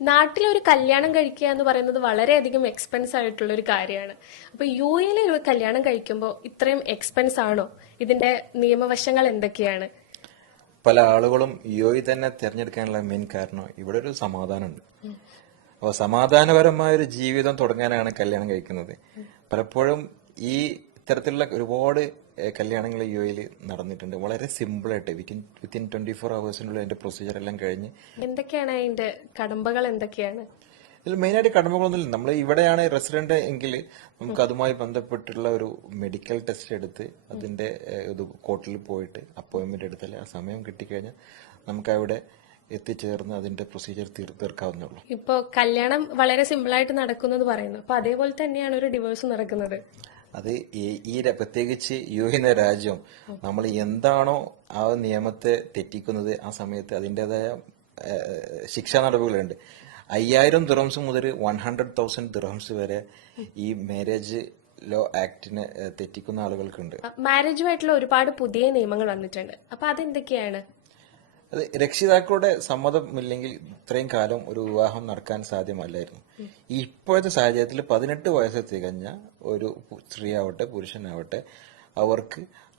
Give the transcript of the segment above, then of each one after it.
നാട്ടിലൊരു കല്യാണം കഴിക്കുക എന്ന് പറയുന്നത് വളരെയധികം എക്സ്പെൻസ് ആയിട്ടുള്ള ഒരു കാര്യമാണ്. അപ്പൊ യു എയിൽ ഒരു കല്യാണം കഴിക്കുമ്പോൾ ഇത്രയും എക്സ്പെൻസ് ആണോ? ഇതിന്റെ നിയമവശങ്ങൾ എന്തൊക്കെയാണ്? പല ആളുകളും യുഎഇ തന്നെ തിരഞ്ഞെടുക്കാനുള്ള മെയിൻ കാരണം ഇവിടെ ഒരു സമാധാനമുണ്ട്. അപ്പോൾ സമാധാനപരമായ ഒരു ജീവിതം തുടങ്ങാനാണ് കല്യാണം കഴിക്കുന്നത്. പലപ്പോഴും ഈ ഇത്തരത്തിലുള്ള ഒരുപാട് കല്യാണങ്ങൾ യുഎഇയിൽ നടന്നിട്ടുണ്ട്. വളരെ സിമ്പിളായിട്ട് വിത്തിൻ 24 ഹവേഴ്സിനുള്ളിൽ അതിന്റെ പ്രൊസീജിയർ എല്ലാം കഴിഞ്ഞ്. എന്തൊക്കെയാണ് അതിന്റെ കടമ്പകൾ എന്തൊക്കെയാണ്? ഇതിൽ മെയിനായിട്ട് കടമകളൊന്നുമില്ല. നമ്മൾ ഇവിടെയാണ് റെസിഡന്റ് എങ്കിൽ നമുക്ക് അതുമായി ബന്ധപ്പെട്ടുള്ള ഒരു മെഡിക്കൽ ടെസ്റ്റ് എടുത്ത് അതിന്റെ ഇത് കോർട്ടിൽ പോയിട്ട് അപ്പോയിന്റ്മെന്റ് എടുത്താൽ ആ സമയം കിട്ടിക്കഴിഞ്ഞാൽ നമുക്ക് അവിടെ എത്തിച്ചേർന്ന് അതിന്റെ പ്രൊസീജിയർ തീർക്കാവുന്നേ ഉള്ളൂ. ഇപ്പൊ കല്യാണം വളരെ സിമ്പിളായിട്ട് നടക്കുന്നത് പറയുന്നു. അപ്പൊ അതേപോലെ തന്നെയാണ് ഒരു ഡിവോഴ്സ് നടക്കുന്നത്. അത് പ്രത്യേകിച്ച് യു എന്ന രാജ്യം നമ്മൾ എന്താണോ ആ നിയമത്തെ തെറ്റിക്കുന്നത് ആ സമയത്ത് അതിൻ്റെതായ ശിക്ഷാ നടപടികളുണ്ട്. 5000 ദിർഹംസ് മുതൽ 100,000 ദിർഹംസ് വരെ ഈ മാരേജ് ലോ ആക്ടിനെ തെറ്റിക്കുന്ന ആളുകൾക്കുണ്ട്. മാരേജുമായിട്ടുള്ള ഒരുപാട് പുതിയ നിയമങ്ങൾ വന്നിട്ടുണ്ട്. അപ്പൊ അതെന്തൊക്കെയാണ്? അത് രക്ഷിതാക്കളുടെ സമ്മതമില്ലെങ്കിൽ ഇത്രയും കാലം ഒരു വിവാഹം നടക്കാൻ സാധ്യമല്ലായിരുന്നു. ഇപ്പോഴത്തെ സാഹചര്യത്തിൽ 18 വയസ്സ് തികഞ്ഞ ഒരു സ്ത്രീ ആവട്ടെ പുരുഷനാവട്ടെ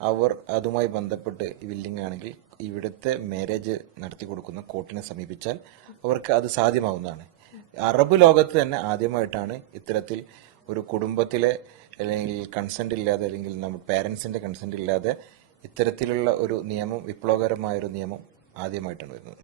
അവർ അതുമായി ബന്ധപ്പെട്ട് വില്ലിംഗ് ആണെങ്കിൽ ഇവിടുത്തെ മാരേജ് നടത്തി കൊടുക്കുന്ന കോർട്ടിനെ സമീപിച്ചാൽ അവർക്ക് അത് സാധ്യമാവുന്നതാണ്. അറബ് ലോകത്ത് തന്നെ ആദ്യമായിട്ടാണ് ഇത്തരത്തിൽ ഒരു കുടുംബത്തിലെ അല്ലെങ്കിൽ കൺസെന്റ് ഇല്ലാതെ അല്ലെങ്കിൽ നമ്മുടെ പാരന്റ്സിന്റെ കൺസെന്റ് ഇല്ലാതെ ഇത്തരത്തിലുള്ള ഒരു നിയമം, വിപ്ലവകരമായ ഒരു നിയമം ആദ്യമായിട്ടാണ് വരുന്നത്.